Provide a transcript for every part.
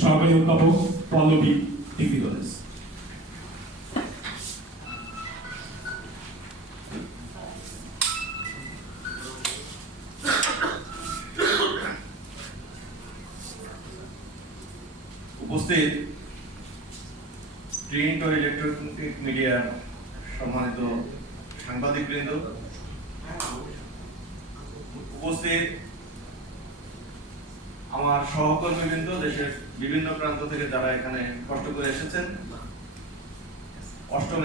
সহকারী অধ্যাপক Pallavi degree college. উপস্থিত প্রিন্ট ও ইলেকট্রনিক মিডিয়ার সম্মানিত সাংবাদিকবৃন্দ, উপস্থিত আমার সহকর্মীবৃন্দ, দেশের বিভিন্ন প্রান্ত থেকে যারা এখানে কষ্ট করে এসেছেন, অষ্টম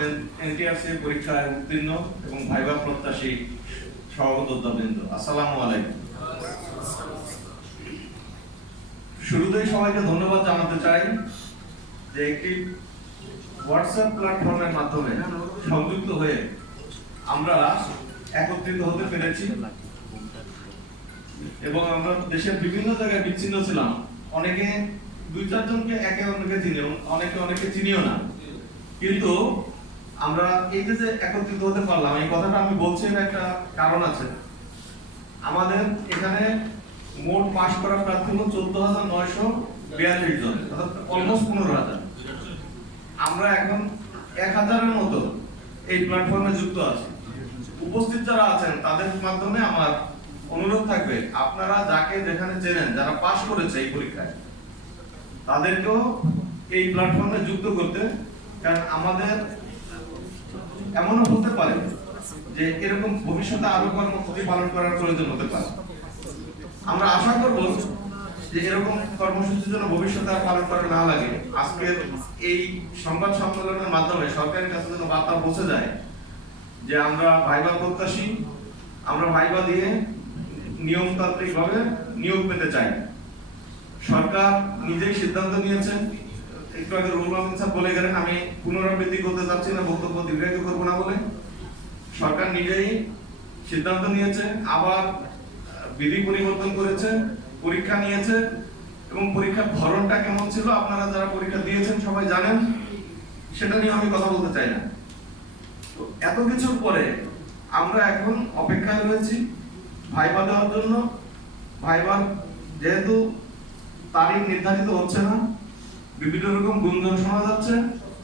এনটিআরসি পরীক্ষায় উত্তীর্ণ এবং ভাইভা প্রত্যাশী সহযোদ্ধাবৃন্দ, আসসালামু আলাইকুম। শুরুতেই সবাইকে ধন্যবাদ জানাতে চাই যে একটি হোয়াটসঅ্যাপ প্ল্যাটফর্মের মাধ্যমে সংযুক্ত হয়ে আমরা একত্রিত হতে পেরেছি এবং আমরা দেশের বিভিন্ন জায়গায় বিচ্ছিন্ন ছিলাম। অনেকে দুই চারজনকে একে অন্যকে চিনি, অনেকে চিনিও না, কিন্তু আমরা এই যে একত্রিত হতে পারলাম, এই কথাটা আমি বলছি একটা কারণ আছে। আমাদের এখানে মোট পাস করা প্রার্থী হল 14,942 জন, অর্থাৎ অলমোস্ট 15,000। আমরা এখন 1,000-এর মতো এই প্ল্যাটফর্মে যুক্ত আছি। উপস্থিত যারা আছেন তাদের মাধ্যমে আমার অনুরোধ থাকবে, আপনারা যাকে যেখানে চেনেন, যারা পাস করেছে এই পরীক্ষায়, তাদেরকেও এই প্ল্যাটফর্মে যুক্ত করতে। কারণ আমাদের এমনও হতে পারে যে এরকম ভবিষ্যতে আরো কর্মসূচি পালন করার প্রয়োজন হতে পারে। আমরা আশা করব যে এরকম কর্মসূচি যেন ভবিষ্যতে আর পালন করা না লাগে। আজকের এই সংবাদ সম্মেলনের মাধ্যমে সরকারের কাছে যেন বার্তা পৌঁছে যায় যে আমরা ভাইভা প্রত্যাশী, আমরা ভাইভা দিয়ে নিয়মতান্ত্রিকভাবে নিয়োগ পেতে চাই। সরকার নিজেই সিদ্ধান্ত নিয়েছে, একটু আগে রুহুল আমিন সাহেব বলে গেলেন, আমি পুনরাবৃত্তি করতে চাচ্ছি না, বক্তব্য দীর্ঘায়িত করবো না বলে। সরকার নিজেই সিদ্ধান্ত নিয়েছে, আবার বিধি পরিবর্তন করেছে, পরীক্ষা নিয়েছে এবং পরীক্ষার ধরনটা কেমন ছিল আপনারা যারা পরীক্ষা দিয়েছেন সবাই জানেন, সেটা নিয়ে আমি কথা বলতে চাই না। তো এত কিছুর পরে আমরা এখন অপেক্ষায় রয়েছি ভাইভা দেওয়ার জন্য। ভাইভার যেহেতু তারিখ নির্ধারিত হচ্ছে না, বিভিন্ন রকম গুঞ্জন শোনা যাচ্ছে,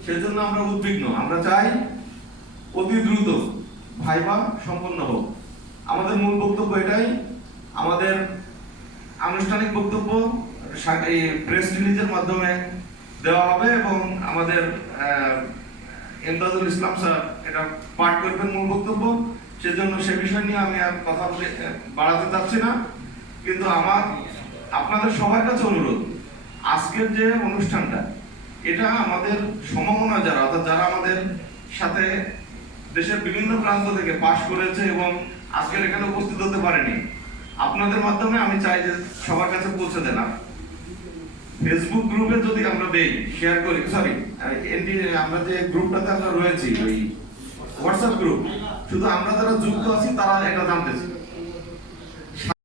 সেজন্য আমরা উদ্বিগ্ন। আমরা চাই অতি দ্রুত ভাইভা সম্পন্ন হোক। আমাদের মূল বক্তব্য এটাই। আমাদের আনুষ্ঠানিক বক্তব্য প্রেস রিলিজের মাধ্যমে দেওয়া হবে এবং আমাদের ইমদাদুল ইসলাম স্যার এটা পাঠ করবেন মূল বক্তব্য। সেজন্য সে বিষয় নিয়ে আমি আর কথা বাড়াতে চাচ্ছি না, কিন্তু আমার আপনাদের সবার কাছে অনুরোধ, আজকের যে অনুষ্ঠানটা, এটা আমাদের সমমনা যারা, অর্থাৎ যারা আমাদের সাথে দেশের বিভিন্ন প্রান্ত থেকে পাশ করেছে এবং আজকের এখানে উপস্থিত হতে পারেনি, আপনাদের মাধ্যমে আমি চাই যে সবার কাছে পৌঁছে দেন। ফেসবুক গ্রুপে যদি আমরা দেই, শেয়ার করি, আমরা যে গ্রুপটাতে আমরা রয়েছি, ওই হোয়াটসঅ্যাপ গ্রুপ, শুধু আমরা যারা যুক্ত আছি তারা এটা জানতেছি।